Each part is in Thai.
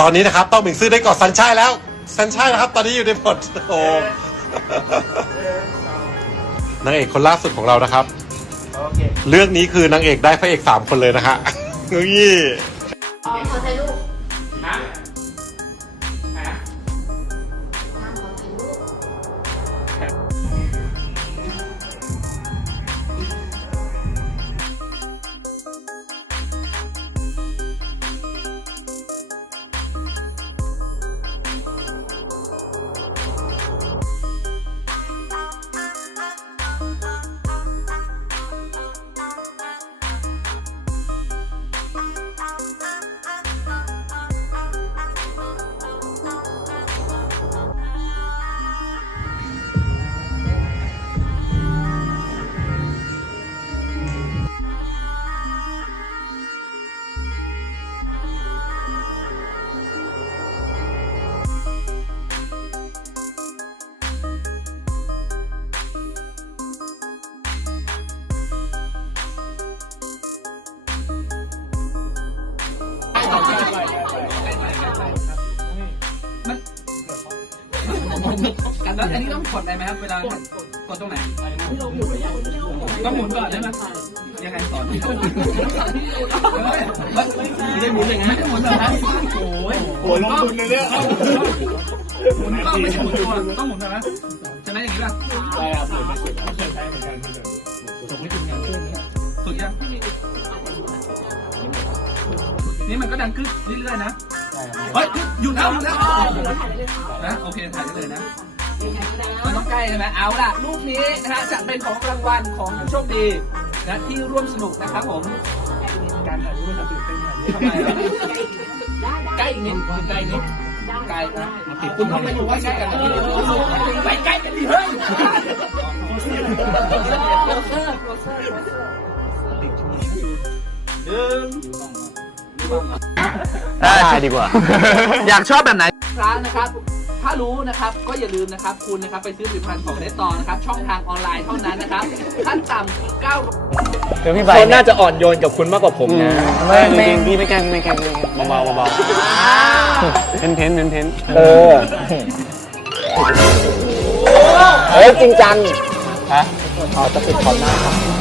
ตอนนี้นะครับต้องหมิงซื่อได้กอดสัญชัยแล้วสัญชัยนะครับ ตอนนี้อยู่ในบทโอ้นางเอกคนล่าสุดของเรานะครับโอเคเรื่องนี้คือนางเอกได้พระเอกสามคนเลยนะฮะนี่อ๋อขอถ่ายรูปฮะฮะน้ำขอถ่ายรูป แล้วอันนี้ต้องกดอะไรไหมครับเวลากดตรงไหนต้องหมุนก่อนได้ไหมยังไงสอนไม่ได้หมุนอย่างนั้นไม่ได้หมุนแบบนั้นโอ้ยโอ้ยลงทุนเลยเนี่ยหมุนก็ไม่ใช่หมุนตัวต้องหมุนแบบนั้นใช่ไหมอย่างนี้ป่ะใช่ครับหมุนไม่สุดเคยใช้เหมือนกันส่งไม่ถึงกันสุดยังนี่มันก็ดังขึ้นเรื่อยๆนะ เฮ้ยหยุดแล้วหยุดแล้วนะโอเคถ่ายได้เลยนะมันต้องใกล้ใช่ไหมเอาล่ะรูปนี้นะฮะจะเป็นของรางวัลของผู้โชคดีนะที่ร่วมสนุกนะครับผมการถ่ายรูปมันตื่นเต้นทำไมอะใกล้อีกนิดใกล้อีกนิดใกล้นะคุณต้องไปอยู่ว่าใกล้กันไปใกล้กันดิเฮ้ย ได้ดีกว่า อยากชอบแบบไหน ร้านนะครับ ถ้ารู้นะครับก็อย่าลืมนะครับ คุณนะครับไปซื้อผลิตภัณฑ์ของเนตตอนะครับ ช่องทางออนไลน์เท่านั้นนะครับ ขั้นต่ำคือ9 คือพี่ใบเขาน่าจะอ่อนโยนกับคุณมากกว่าผมนะไม่ไม่พี่ไม่แกล้งไม่แกล้งไม่แกล้งเบาๆเบาๆเพ้นเพ้นเพ้นเพ้นเออเฮ้ยจริงจังฮะอ๋อจะปิดขอบหน้าครับ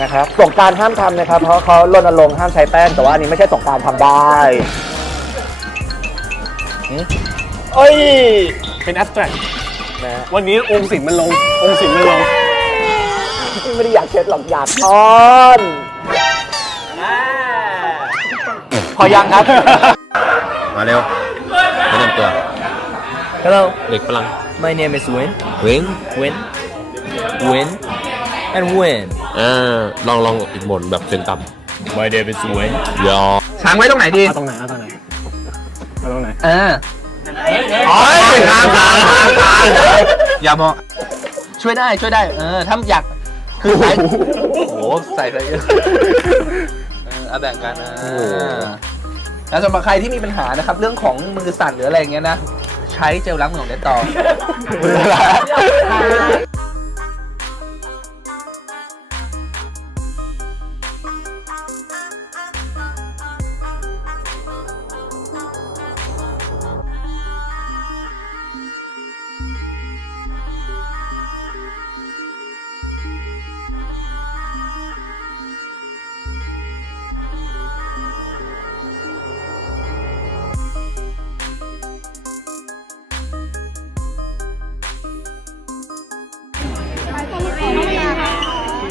นะครับสงกรารห้ามทำนะครับ เพราะเขารณรงค์ห้ามใช้แป้ง แต่ว่าอันนี้ไม่ใช่สงกรารทำได้หึเอ้ย เป็น abstract นะวันนี้องค์สิงมันลง องค์สิงมันลง ไม่ได้อยากเช็ดหรอกอยากอ้อนพอยังครับ มาเร็วแนะนำตัว Hello, เด็กฝรั่ง my name is Win. เว้ง Win. Win. And Win. อ่าลองลองอีกหมนแบบเสียงต่ My name is Win. ำยอช้างไว้ตรงไหนดีเอาตรงไหนเอาตรงไหนเอาตรงไหนเอออ๋อทางทางทางทางอย่ามองช่วยได้ช่วยได้ เออถ้าอยากคือใส่โอ้โหใส่ไปเยอะเออเอาแบ่งกันนะแล้วสำหรับใครที่มีปัญหานะครับ เรื่องของมือสั่นหรืออะไรอย่างเงี้ยนะ ใช้เจลล้างมือของเดตต่อ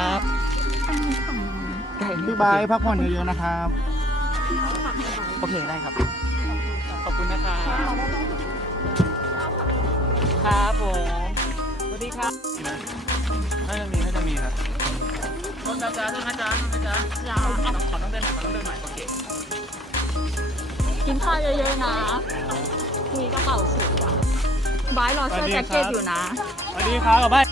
คุณมากนะครับพี่บายพักผ่อนเยอะๆนะครับ โอเคได้ครับ ขอบคุณนะครับครับผมสวัสดีครับน่าจะมีน่าจะมีครับต้นนะจ๊ะต้นนะจ๊ะต้นนะจ๊ะขอต้องเดินหน่อยขอต้องเดินหน่อยโอเคกินข้าวเยอะๆนะมีกระเป๋าสวยอะบายรอเสื้อแจ็คเก็ตอยู่นะสวัสดีครับกลับบ้าน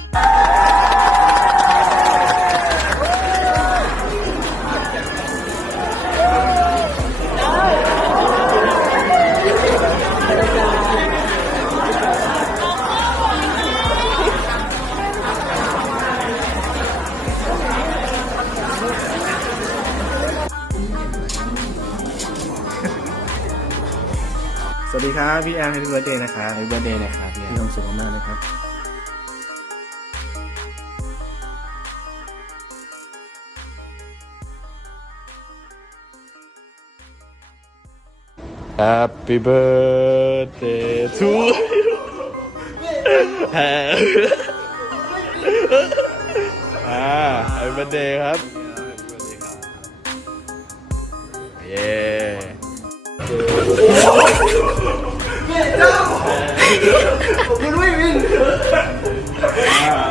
พี่แอม Happy Birthday นะครับ Happy Birthday นะครับพี่แอมมีความสุขมากๆเลยครับ Happy birthday to you อ่า Happy birthday ครับ เย้ อ่า Happy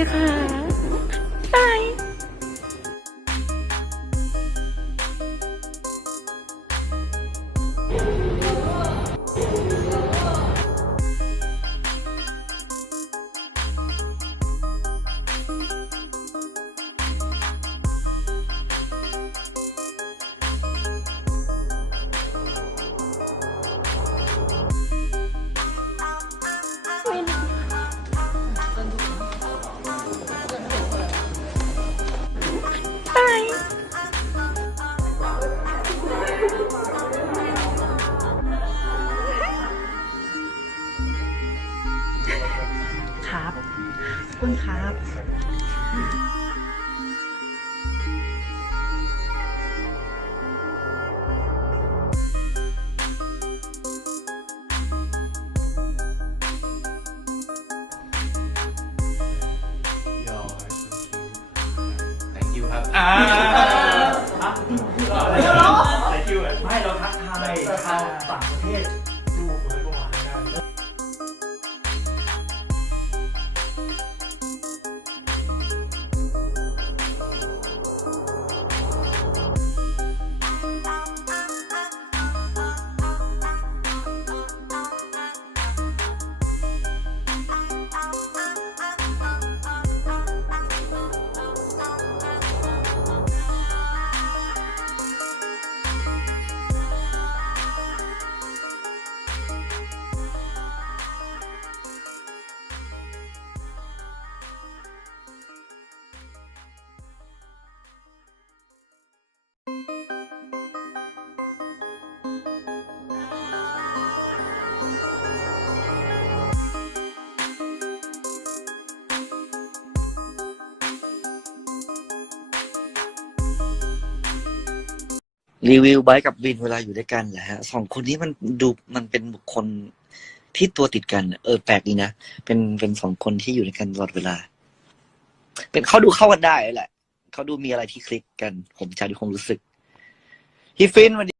วั ไม่เราทักทายชาวต่างประเทศ รีวิวไบค์กับวินเวลาอยู่ด้วยกันแหละฮะสองคนนี้มันดูมันเป็นบุคคลที่ตัวติดกัน เออแปลกดีนะเป็นเป็นสองคนที่อยู่ด้วยกันตลอดเวลา เป็นเขาดูเข้ากันได้แหละเขาดูมีอะไรที่คลิกกัน ผมจะดูคงรู้สึกพี่ฟินวัน